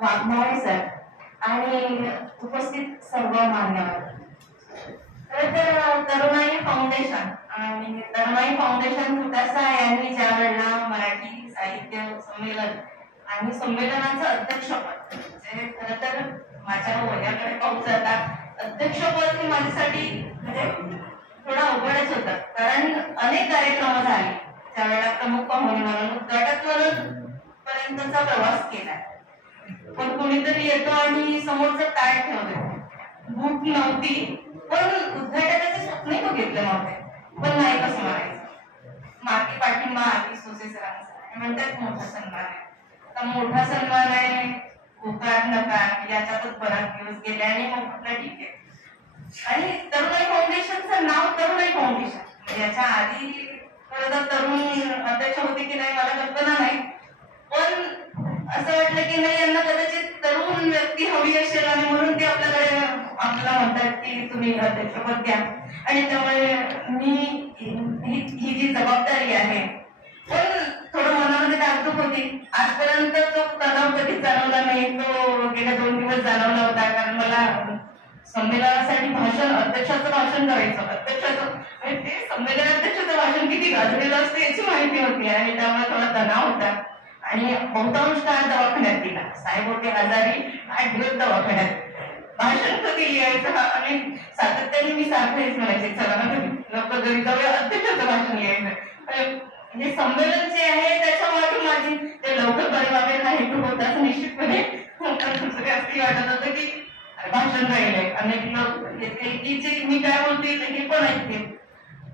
Waghmare sir आणि उपस्थित सर्व मान्यवर. तर तरुणाई फाउंडेशन आणि तरुणाई फाउंडेशन फुटासा यांनी ज्या वेळेला मराठी साहित्य संमेलन आणि संमेलनाचं अध्यक्षपद, म्हणजे खरं तर माझ्या वयाकडे पाहून जातात अध्यक्षपद हे माझ्यासाठी म्हणजे थोडं अवघडच होतं, कारण अनेक कार्यक्रम झाले त्यावेळेला प्रमुख पाहुणे म्हणून उद्घाटन पर्यंतचा प्रवास केला. पण कोणीतरी येतो आणि समोरचं ताट ठेवलं, भूक नव्हती पण उद्घाटनाचे स्वप्नही बघितले नव्हते, पण नाही कसं म्हणायचं. मागे पाठिंबा आधी सोसे सरांचा म्हणतात मोठा सन्मान आहे. तर मोठा सन्मान आहे, होकार नकार याच्यातच बराच दिवस गेले आणि मग म्हटलं ठीक आहे. आणि तरुणाई फाउंडेशनचं नाव तरुणाई फाउंडेशन, म्हणजे याच्या आधी खरं तर तरुण अध्यक्ष होते की नाही मला कल्पना नाही, पण असं वाटलं की नाही यांना कदाचित तरुण व्यक्ती हवी असेल आणि म्हणून ते आपल्याकडे आपल्याला म्हणतात की तुम्ही अध्यक्षपद द्या. आणि त्यामुळे मी ही जी जबाबदारी आहे, पण थोडं मनामध्ये दाखवत होती. आजपर्यंत तो तणाव कधीच जाणवला नाही, तो गेल्या 2 दिवस जाणवला होता, कारण मला संमेलनासाठी भाषण अध्यक्षाचं भाषण करायचं, अध्यक्षाचं आणि ते संमेलनाध्यक्षाचं भाषण किती गाजलेलं असतं याची माहिती होती आणि त्यामुळे थोडा तणाव होता. आणि बहुतांश काळ दवाखान्यात दिला, साहेब होते आजारी आणि दिवस दवाखान्यात. भाषण कधी लिहायचं आणि सातत्याने मी सारखं हेच म्हणायचे, चला ना लवकर घरी जाऊया, अध्यक्षाचं भाषण लिहायचं. हे संमेलन जे आहे त्याच्यामध्ये माझी ते लवकर बरे व्हावे हा हेतू होताच निश्चितपणे. असं वाटत होतं की भाषण राहिले, अनेक लोक येते की जे मी काय बोलते हे पण ऐकते.